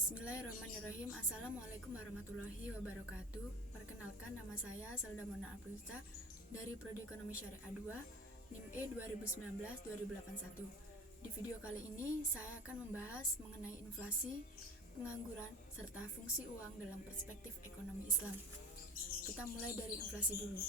Bismillahirrahmanirrahim. Assalamualaikum warahmatullahi wabarakatuh. Perkenalkan, nama saya Selda Mona Abdulza dari Prodi Ekonomi Syariah 2, NIM E 2019-2081. Di video kali ini saya akan membahas mengenai inflasi, pengangguran, serta fungsi uang dalam perspektif ekonomi Islam. Kita mulai dari inflasi dulu.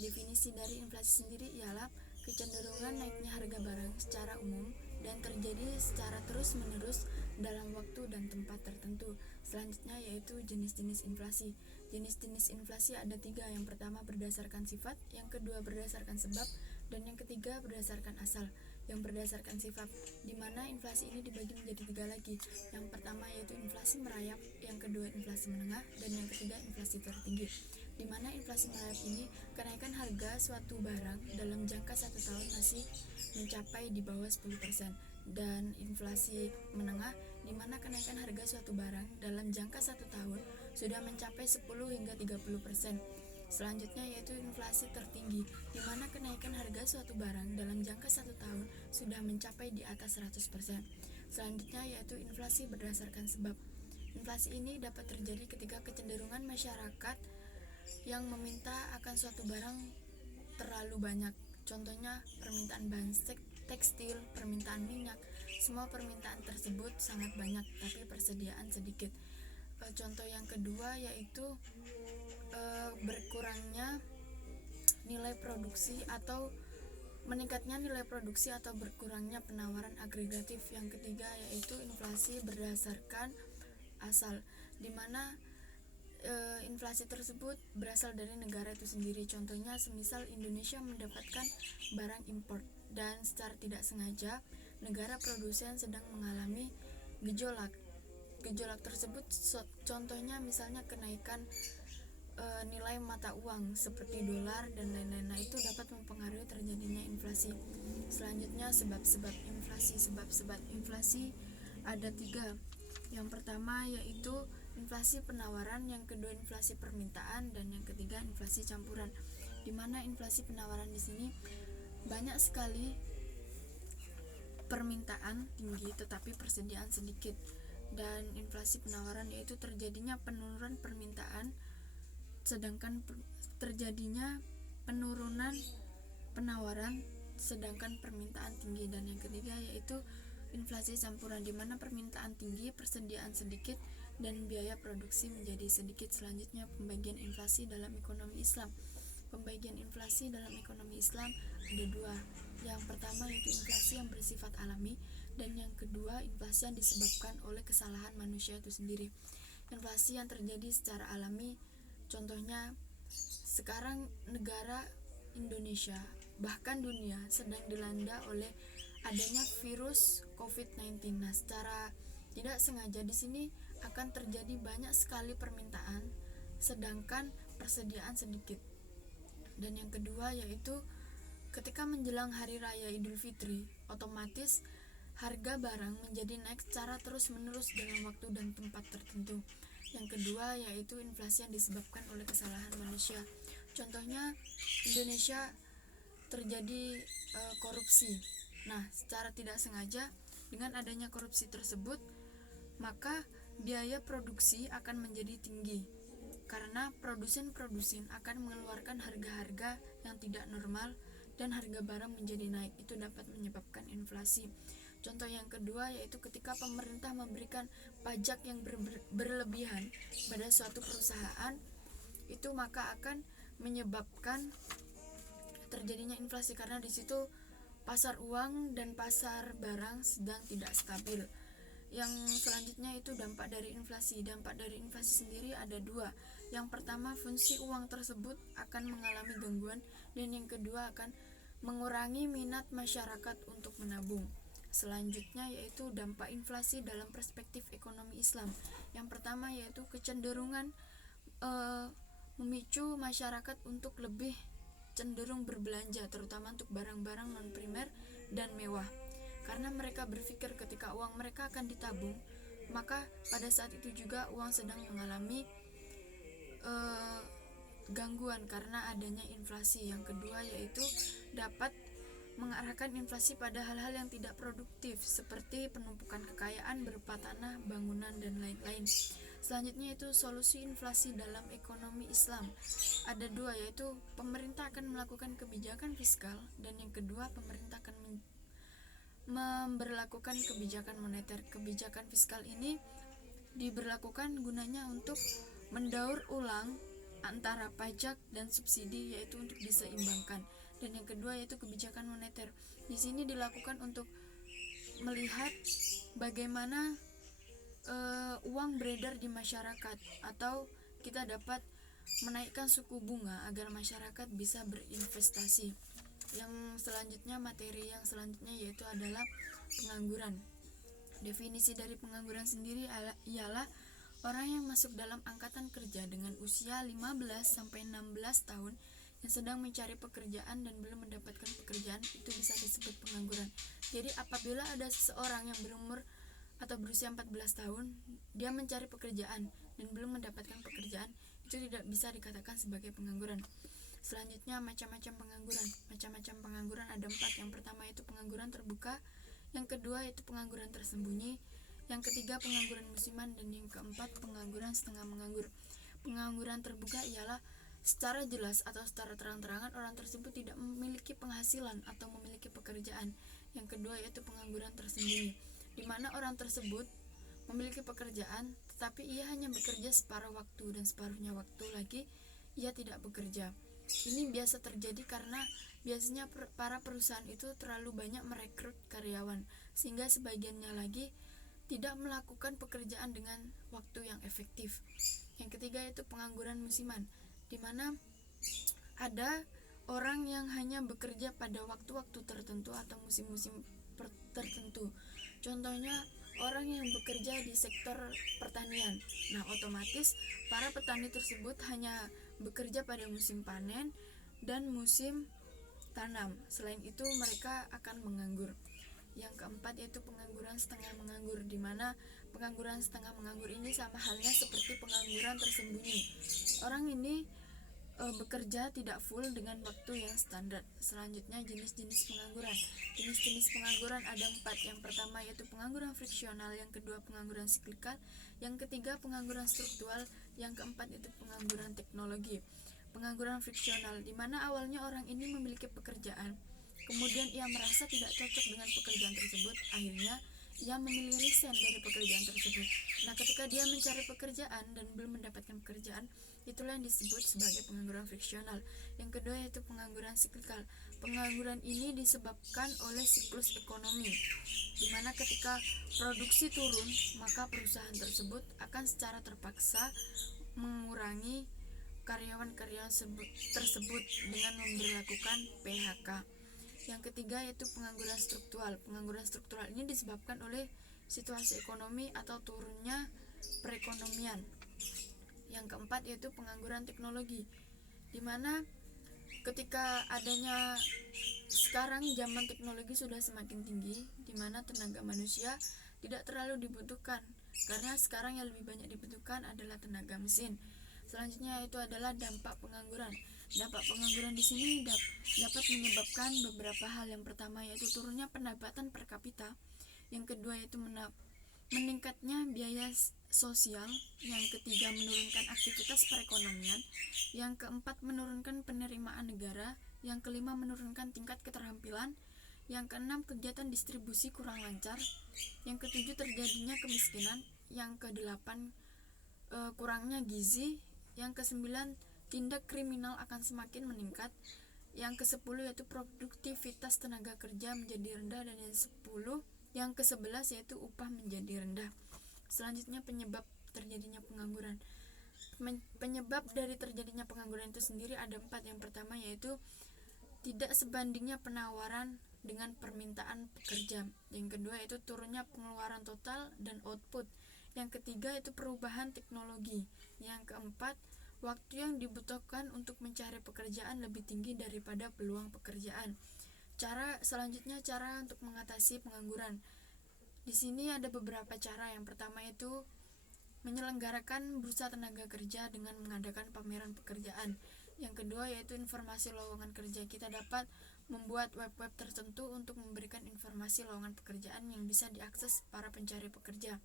Definisi dari inflasi sendiri ialah kecenderungan naiknya harga barang secara umum dan terjadi secara terus-menerus dalam waktu dan tempat tertentu. Selanjutnya yaitu jenis-jenis inflasi. Jenis-jenis inflasi ada 3. Yang pertama berdasarkan sifat, yang kedua berdasarkan sebab, dan yang ketiga berdasarkan asal. Yang berdasarkan sifat, di mana inflasi ini dibagi menjadi 3 lagi. Yang pertama yaitu inflasi merayap, yang kedua inflasi menengah, dan yang ketiga inflasi tertinggi. Di mana inflasi merayap ini kenaikan harga suatu barang dalam jangka 1 tahun masih mencapai di bawah 10%, dan inflasi menengah di mana kenaikan harga suatu barang dalam jangka 1 tahun sudah mencapai 10 hingga 30%. Selanjutnya yaitu inflasi tertinggi, di mana kenaikan harga suatu barang dalam jangka 1 tahun sudah mencapai di atas 100%. Selanjutnya yaitu inflasi berdasarkan sebab. Inflasi ini dapat terjadi ketika kecenderungan masyarakat yang meminta akan suatu barang terlalu banyak. Contohnya permintaan bahan tekstil, permintaan minyak. Semua permintaan tersebut sangat banyak tapi persediaan sedikit. Contoh yang kedua yaitu berkurangnya nilai produksi atau meningkatnya nilai produksi atau berkurangnya penawaran agregatif. Yang ketiga yaitu inflasi berdasarkan asal, di mana inflasi tersebut berasal dari negara itu sendiri. Contohnya semisal Indonesia mendapatkan barang impor dan secara tidak sengaja negara produsen sedang mengalami gejolak. Gejolak tersebut contohnya misalnya kenaikan nilai mata uang seperti dolar dan lain-lain. Nah, itu dapat mempengaruhi terjadinya inflasi. Selanjutnya sebab-sebab inflasi. Sebab-sebab inflasi ada 3. Yang pertama yaitu inflasi penawaran, yang kedua inflasi permintaan, dan yang ketiga inflasi campuran. Di mana inflasi penawaran di sini banyak sekali permintaan tinggi tetapi persediaan sedikit, dan inflasi penawaran yaitu terjadinya penurunan permintaan sedangkan terjadinya penurunan penawaran sedangkan permintaan tinggi. Dan yang ketiga yaitu inflasi campuran, di mana permintaan tinggi, persediaan sedikit, dan biaya produksi menjadi sedikit. Selanjutnya pembagian inflasi dalam ekonomi Islam. Pembagian inflasi dalam ekonomi Islam ada 2. Yang pertama yaitu inflasi yang bersifat alami, dan yang kedua inflasi yang disebabkan oleh kesalahan manusia itu sendiri. Inflasi yang terjadi secara alami, contohnya sekarang negara Indonesia bahkan dunia sedang dilanda oleh adanya virus COVID-19. Nah, secara tidak sengaja di sini akan terjadi banyak sekali permintaan sedangkan persediaan sedikit. Dan yang kedua yaitu ketika menjelang hari raya Idul Fitri, otomatis harga barang menjadi naik secara terus-menerus dalam waktu dan tempat tertentu. Yang kedua yaitu inflasi yang disebabkan oleh kesalahan manusia. Contohnya Indonesia terjadi korupsi. Nah, secara tidak sengaja dengan adanya korupsi tersebut, maka biaya produksi akan menjadi tinggi karena produsen akan mengeluarkan harga-harga yang tidak normal dan harga barang menjadi naik. Itu dapat menyebabkan inflasi. Contoh yang kedua yaitu ketika pemerintah memberikan pajak yang berlebihan pada suatu perusahaan, itu maka akan menyebabkan terjadinya inflasi karena di situ pasar uang dan pasar barang sedang tidak stabil. Yang selanjutnya itu dampak dari inflasi. Dampak dari inflasi sendiri ada 2. Yang pertama, fungsi uang tersebut akan mengalami gangguan, dan yang kedua akan mengurangi minat masyarakat untuk menabung. Selanjutnya yaitu dampak inflasi dalam perspektif ekonomi Islam. Yang pertama yaitu kecenderungan memicu masyarakat untuk lebih cenderung berbelanja, terutama untuk barang-barang non-primer dan mewah. Karena mereka berpikir ketika uang mereka akan ditabung, maka pada saat itu juga uang sedang mengalami gangguan karena adanya inflasi. Yang kedua yaitu dapat mengarahkan inflasi pada hal-hal yang tidak produktif seperti penumpukan kekayaan berupa tanah, bangunan, dan lain-lain. Selanjutnya itu solusi inflasi dalam ekonomi Islam. Ada dua, yaitu pemerintah akan melakukan kebijakan fiskal, dan yang kedua pemerintah akan memberlakukan kebijakan moneter. Kebijakan fiskal ini diberlakukan gunanya untuk mendaur ulang antara pajak dan subsidi, yaitu untuk diseimbangkan. Dan yang kedua yaitu kebijakan moneter. Di sini dilakukan untuk melihat bagaimana uang beredar di masyarakat, atau kita dapat menaikkan suku bunga agar masyarakat bisa berinvestasi. Yang selanjutnya, materi yang selanjutnya yaitu adalah pengangguran. Definisi dari pengangguran sendiri ialah orang yang masuk dalam angkatan kerja dengan usia 15-16 tahun yang sedang mencari pekerjaan dan belum mendapatkan pekerjaan, itu bisa disebut pengangguran. Jadi apabila ada seseorang yang berumur atau berusia 14 tahun, dia mencari pekerjaan dan belum mendapatkan pekerjaan, itu tidak bisa dikatakan sebagai pengangguran. Selanjutnya, macam-macam pengangguran. Macam-macam pengangguran ada 4. Yang pertama itu pengangguran terbuka, yang kedua itu pengangguran tersembunyi, yang ketiga pengangguran musiman, dan yang keempat pengangguran setengah menganggur. Pengangguran terbuka ialah secara jelas atau secara terang-terangan orang tersebut tidak memiliki penghasilan atau memiliki pekerjaan. Yang kedua yaitu pengangguran tersembunyi, di mana orang tersebut memiliki pekerjaan tetapi ia hanya bekerja separuh waktu dan separuhnya waktu lagi ia tidak bekerja. Ini biasa terjadi karena biasanya para perusahaan itu terlalu banyak merekrut karyawan, sehingga sebagiannya lagi tidak melakukan pekerjaan dengan waktu yang efektif. Yang ketiga yaitu pengangguran musiman, di mana ada orang yang hanya bekerja pada waktu-waktu tertentu atau musim-musim tertentu. Contohnya orang yang bekerja di sektor pertanian. Nah, otomatis para petani tersebut hanya bekerja pada musim panen dan musim tanam. Selain itu mereka akan menganggur. Yang keempat yaitu pengangguran setengah menganggur, di mana pengangguran setengah menganggur ini sama halnya seperti pengangguran tersembunyi. Orang ini bekerja tidak full dengan waktu yang standar. Selanjutnya jenis-jenis pengangguran. Jenis-jenis pengangguran ada 4. Yang pertama yaitu pengangguran friksional, yang kedua pengangguran siklikal, yang ketiga pengangguran struktural, yang keempat itu pengangguran teknologi. Pengangguran friksional, di mana awalnya orang ini memiliki pekerjaan, kemudian ia merasa tidak cocok dengan pekerjaan tersebut, akhirnya ia memilih resign dari pekerjaan tersebut. Nah, ketika dia mencari pekerjaan dan belum mendapatkan pekerjaan, itulah yang disebut sebagai pengangguran friksional. Yang kedua yaitu pengangguran siklikal. Pengangguran ini disebabkan oleh siklus ekonomi, di mana ketika produksi turun, maka perusahaan tersebut akan secara terpaksa mengurangi karyawan-karyawan tersebut dengan memberlakukan PHK. Yang ketiga yaitu pengangguran struktural. Pengangguran struktural ini disebabkan oleh situasi ekonomi atau turunnya perekonomian. Yang keempat yaitu pengangguran teknologi, di mana ketika adanya sekarang zaman teknologi sudah semakin tinggi, di mana tenaga manusia tidak terlalu dibutuhkan, karena sekarang yang lebih banyak dibutuhkan adalah tenaga mesin. Selanjutnya itu adalah dampak pengangguran. Dampak pengangguran di sini dapat menyebabkan beberapa hal. Yang pertama yaitu turunnya pendapatan per kapita. Yang kedua yaitu meningkatnya biaya sosial. Yang ketiga menurunkan aktivitas perekonomian. Yang keempat menurunkan penerimaan negara. Yang kelima menurunkan tingkat keterampilan. Yang keenam kegiatan distribusi kurang lancar. Yang ketujuh terjadinya kemiskinan. Yang kedelapan kurangnya gizi. Yang kesembilan tindak kriminal akan semakin meningkat. Yang ke-10 yaitu produktivitas tenaga kerja menjadi rendah, dan yang ke-11 yaitu upah menjadi rendah. Selanjutnya penyebab terjadinya pengangguran. Penyebab dari terjadinya pengangguran itu sendiri ada 4. Yang pertama yaitu tidak sebandingnya penawaran dengan permintaan pekerja. Yang kedua yaitu turunnya pengeluaran total dan output. Yang ketiga itu perubahan teknologi. Yang keempat, waktu yang dibutuhkan untuk mencari pekerjaan lebih tinggi daripada peluang pekerjaan. Selanjutnya cara untuk mengatasi pengangguran. Di sini ada beberapa cara. Yang pertama itu menyelenggarakan bursa tenaga kerja dengan mengadakan pameran pekerjaan. Yang kedua yaitu informasi lowongan kerja. Kita dapat membuat web-web tertentu untuk memberikan informasi lowongan pekerjaan yang bisa diakses para pencari pekerja.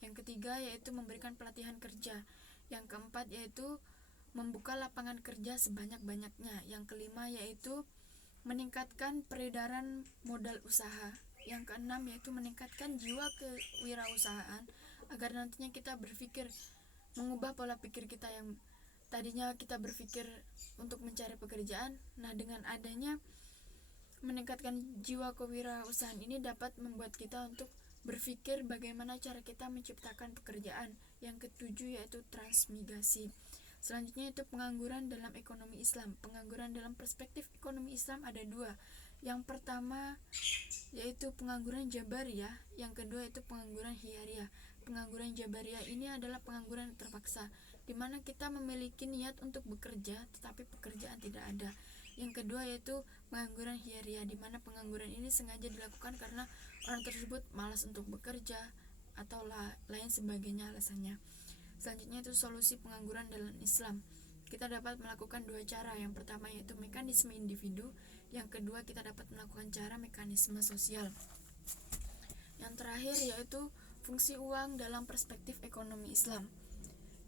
Yang ketiga yaitu memberikan pelatihan kerja. Yang keempat yaitu membuka lapangan kerja sebanyak-banyaknya. Yang kelima yaitu meningkatkan peredaran modal usaha. Yang keenam yaitu meningkatkan jiwa kewirausahaan agar nantinya kita berpikir, mengubah pola pikir kita yang tadinya kita berpikir untuk mencari pekerjaan. Nah, dengan adanya meningkatkan jiwa kewirausahaan ini dapat membuat kita untuk berpikir bagaimana cara kita menciptakan pekerjaan. Yang ketujuh yaitu transmigrasi. Selanjutnya itu pengangguran dalam ekonomi Islam. Pengangguran dalam perspektif ekonomi Islam ada dua. Yang pertama yaitu pengangguran jabariyah, yang kedua itu pengangguran hiyariyah. Pengangguran jabariyah ini adalah pengangguran terpaksa, di mana kita memiliki niat untuk bekerja tetapi pekerjaan tidak ada. Yang kedua yaitu pengangguran hiyariyah, di mana pengangguran ini sengaja dilakukan karena orang tersebut malas untuk bekerja atau lain sebagainya alasannya. Selanjutnya itu solusi pengangguran dalam Islam. Kita dapat melakukan dua cara. Yang pertama yaitu mekanisme individu, yang kedua kita dapat melakukan cara mekanisme sosial. Yang terakhir yaitu fungsi uang dalam perspektif ekonomi Islam.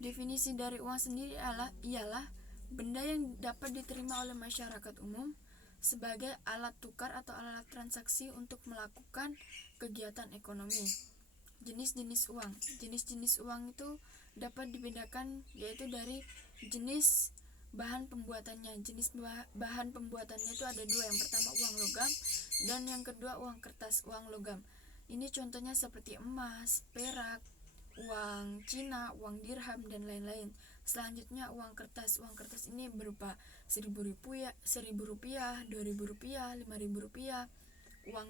Definisi dari uang sendiri ialah benda yang dapat diterima oleh masyarakat umum sebagai alat tukar atau alat transaksi untuk melakukan kegiatan ekonomi. Jenis-jenis uang. Jenis-jenis uang itu dapat dibedakan yaitu dari jenis bahan pembuatannya. Jenis bahan pembuatannya itu ada dua. Yang pertama uang logam dan yang kedua uang kertas, uang logam. Ini contohnya seperti emas, perak, uang Cina, uang dirham dan lain-lain. Selanjutnya uang kertas. Uang kertas ini berupa Rp1.000, Rp2.000, Rp5.000, uang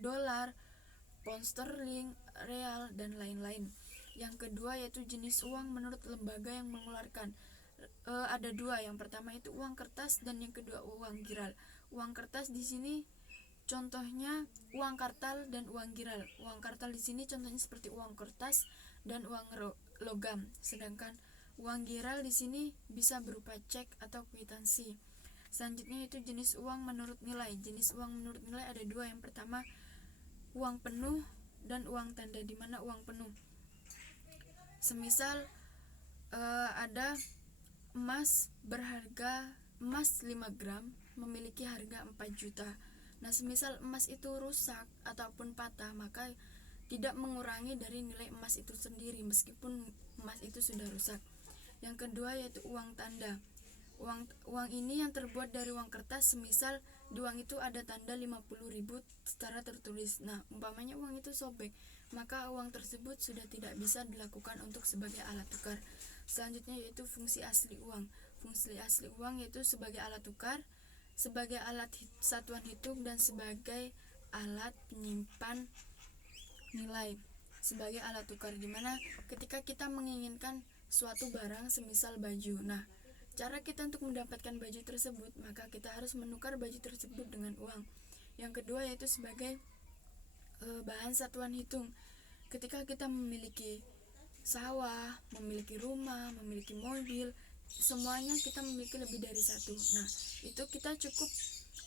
dolar, pound sterling, real dan lain-lain. Yang kedua yaitu jenis uang menurut lembaga yang mengeluarkan. Ada dua. Yang pertama itu uang kertas dan yang kedua uang giral. Uang kertas di sini contohnya uang kartal dan uang giral. Uang kartal di sini contohnya seperti uang kertas dan uang logam. Sedangkan uang giral di sini bisa berupa cek atau kwitansi. Selanjutnya itu jenis uang menurut nilai. Jenis uang menurut nilai ada dua. Yang pertama uang penuh dan uang tanda. Di mana uang penuh? Semisal ada emas 5 gram memiliki harga 4 juta. Nah, semisal emas itu rusak ataupun patah, maka tidak mengurangi dari nilai emas itu sendiri meskipun emas itu sudah rusak. Yang kedua yaitu uang tanda. Uang ini yang terbuat dari uang kertas, semisal di uang itu ada tanda 50.000 secara tertulis. Nah, umpamanya uang itu sobek, maka uang tersebut sudah tidak bisa dilakukan untuk sebagai alat tukar. Selanjutnya yaitu fungsi asli uang. Fungsi asli uang yaitu sebagai alat tukar, sebagai alat satuan hitung dan sebagai alat penyimpan nilai. Sebagai alat tukar, dimana ketika kita menginginkan suatu barang semisal baju, nah cara kita untuk mendapatkan baju tersebut, maka kita harus menukar baju tersebut dengan uang. Yang kedua yaitu sebagai bahan satuan hitung. Ketika kita memiliki sawah, memiliki rumah, memiliki mobil, semuanya kita memiliki lebih dari satu. Nah, itu kita cukup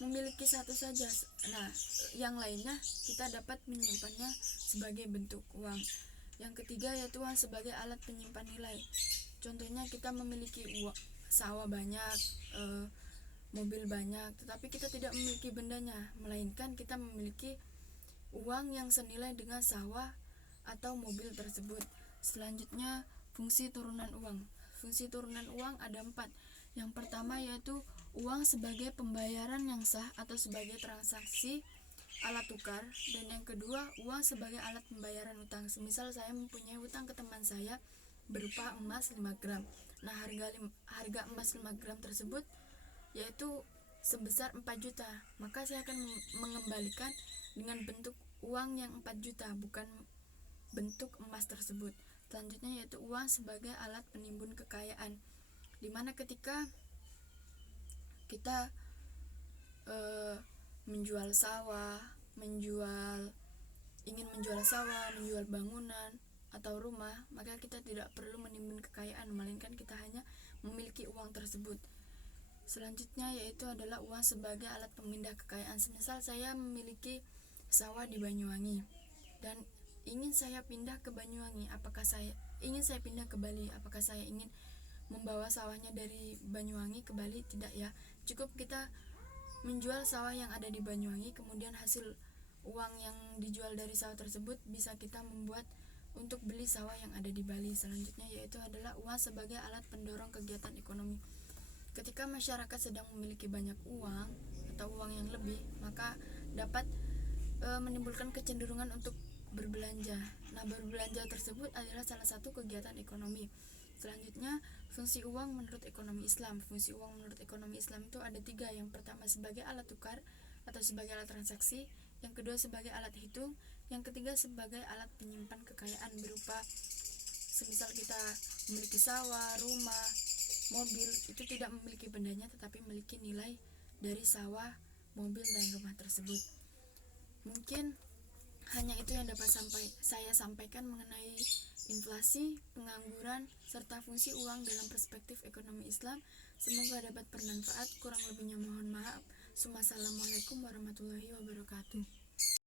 memiliki satu saja. Nah, yang lainnya kita dapat menyimpannya sebagai bentuk uang. Yang ketiga yaitu uang sebagai alat penyimpan nilai. Contohnya kita memiliki sawah banyak, mobil banyak, tetapi kita tidak memiliki bendanya, melainkan kita memiliki uang yang senilai dengan sawah atau mobil tersebut. Selanjutnya fungsi turunan uang. Fungsi turunan uang ada 4. Yang pertama yaitu uang sebagai pembayaran yang sah atau sebagai transaksi alat tukar, dan yang kedua uang sebagai alat pembayaran utang. Semisal saya mempunyai utang ke teman saya berupa emas 5 gram. Nah, harga emas 5 gram tersebut yaitu sebesar 4 juta. Maka saya akan mengembalikan dengan bentuk uang yang 4 juta, bukan bentuk emas tersebut. Selanjutnya yaitu uang sebagai alat penimbun kekayaan, dimana ketika kita menjual bangunan atau rumah, maka kita tidak perlu menimbun kekayaan, melainkan kita hanya memiliki uang tersebut. Selanjutnya yaitu adalah uang sebagai alat pemindah kekayaan. Semisal saya memiliki sawah di Banyuwangi dan ingin saya pindah ke Banyuwangi, apakah saya pindah ke Bali, apakah saya ingin membawa sawahnya dari Banyuwangi ke Bali? Tidak ya. Cukup kita menjual sawah yang ada di Banyuwangi, kemudian hasil uang yang dijual dari sawah tersebut bisa kita membuat untuk beli sawah yang ada di Bali. Selanjutnya yaitu adalah uang sebagai alat pendorong kegiatan ekonomi. Ketika masyarakat sedang memiliki banyak uang atau uang yang lebih, maka dapat menimbulkan kecenderungan untuk berbelanja. Nah, berbelanja tersebut adalah salah satu kegiatan ekonomi. Selanjutnya, fungsi uang menurut ekonomi Islam. Fungsi uang menurut ekonomi Islam itu ada 3. Yang pertama sebagai alat tukar atau sebagai alat transaksi, yang kedua sebagai alat hitung, yang ketiga sebagai alat penyimpan kekayaan berupa semisal kita memiliki sawah, rumah, mobil, itu tidak memiliki bendanya tetapi memiliki nilai dari sawah, mobil, dan rumah tersebut. Mungkin hanya itu yang dapat saya sampaikan mengenai inflasi, pengangguran, serta fungsi uang dalam perspektif ekonomi Islam. Semoga dapat bermanfaat. Kurang lebihnya mohon maaf. Assalamualaikum warahmatullahi wabarakatuh.